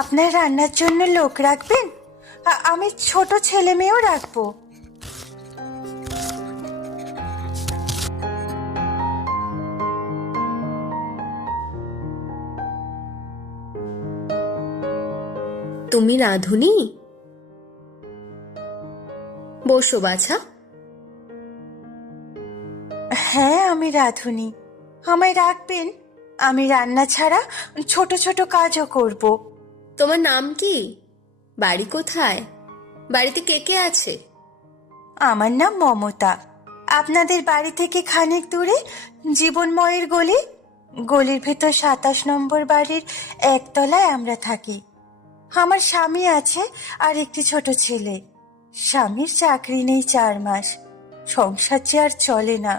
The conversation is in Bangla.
আপনার রান্নার জন্য লোক রাখবেন? আমি ছোট ছেলে মেয়েও রাখবো। তুমি রাঁধুনি? বসো বাছা। হ্যাঁ, আমি রাঁধুনি। আমায় রাখবেন? আমি রান্না ছাড়া ছোট ছোট কাজও করব। তোমার নাম কি? বাড়ি কোথায়? বাড়িতে কে কে আছে? আমার নাম মমতা। আপনাদের বাড়ি থেকে খানিক দূরে জীবনময়ের গলি, গলির ভেতর 27 নম্বর বাড়ির একতলায় আমরা থাকি। আমার স্বামী আছে আর একটি ছোট ছেলে। স্বামীর চাকরি নেই 4 মাস। সংসার যে আর চলে না।